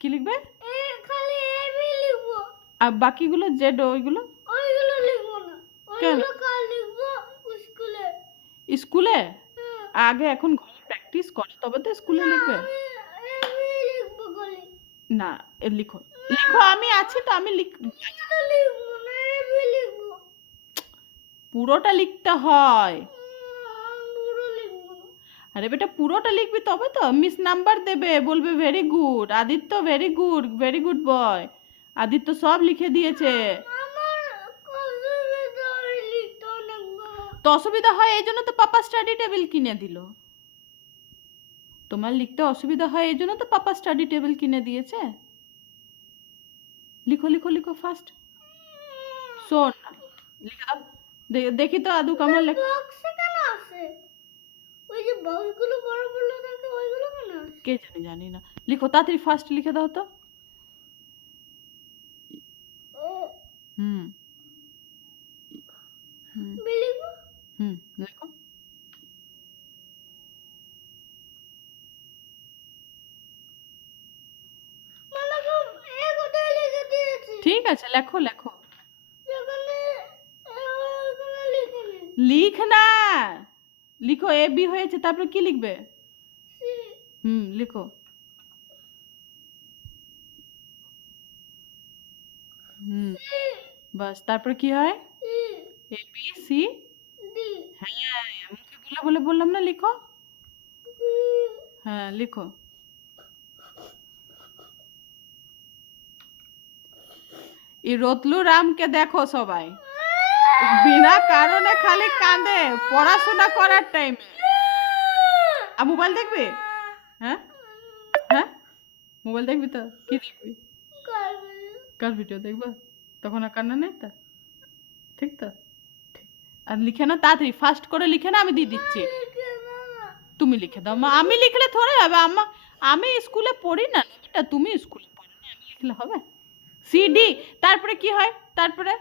কি লিখবে? খালি এ বি লিখবো। আর বাকিগুলো জেড ওইগুলো ওইগুলো লিখবো না, ওইগুলো কাল লিখবো স্কুলে। স্কুলে আগে এখন ঘরে প্র্যাকটিস করো, তবে তো স্কুলে লিখবে। আমি এ বি লিখবো খালি। না লিখো লিখো, আমি আছি তো, আমি লিখবো না, এ বি লিখবো। পুরোটা লিখতে হয়। পুরো লিখবো না। আরে বেটা পুরোটা লিখবি তবে তো মিস নাম্বার দেবে, বলবে very good Aditya, very good boy. Aditya সব লিখে দিয়েছে। আমার অসুবিধা হয় লিখতে অনেকগুলো। তো অসুবিধা হয় এই জন্য তো পাপা স্টাডি টেবিল কিনে দিল। তোমার লিখতে অসুবিধা হয় এই জন্য তো পাপা স্টাডি টেবিল কিনে দিয়েছে। লিখো লিখো লিখো ফাস্ট। শোন না, লিখে দাও। দেখি তো আদু কেমন লেখা। বক্সে কেন আছে? ওই যে বক্সগুলো বড় বড় থাকে ওইগুলো কেন আছে? কে জানি না। লিখো তাড়াতাড়ি ফাস্ট লিখে দাও তো। হুম হুম বি লিখবো। লিখো। মানে এ কোথায় লিখে দিয়েছি? ঠিক আছে লেখো লেখো। যেখানে ওখানে লিখে নে। লিখ না, লিখো এ বি হয়েছে, তারপরে কি লিখবে? সি। লিখো। বাস, তারপরে কি হয়? A B C D. হ্যাঁ, মুখে বলে বলে বললাম না লিখো। হ্যাঁ লিখো। এই রতলু রামকে দেখো সবাই, বিনা কারণে খালি কাঁদে পড়াশোনা করার টাইমে। আর মোবাইল দেখবি? হ্যাঁ হ্যাঁ মোবাইল দেখবি তো? কি দেখবি? কার ভিডিও দেখবা? তখন আর কান্না নেই তো? ঠিক তো? আর লিখে না তাড়াতাড়ি, ফাস্ট করে লিখে না, আমি দিয়ে দিচ্ছি। তুমি লিখে দাও মা, আমি লিখলে থোড়ে হবে। আমি স্কুলে পড়ি না এটা, তুমি স্কুলে পড়ো না, আমি লিখলে হবে? সি ডি, তারপরে কি হয়? তারপরে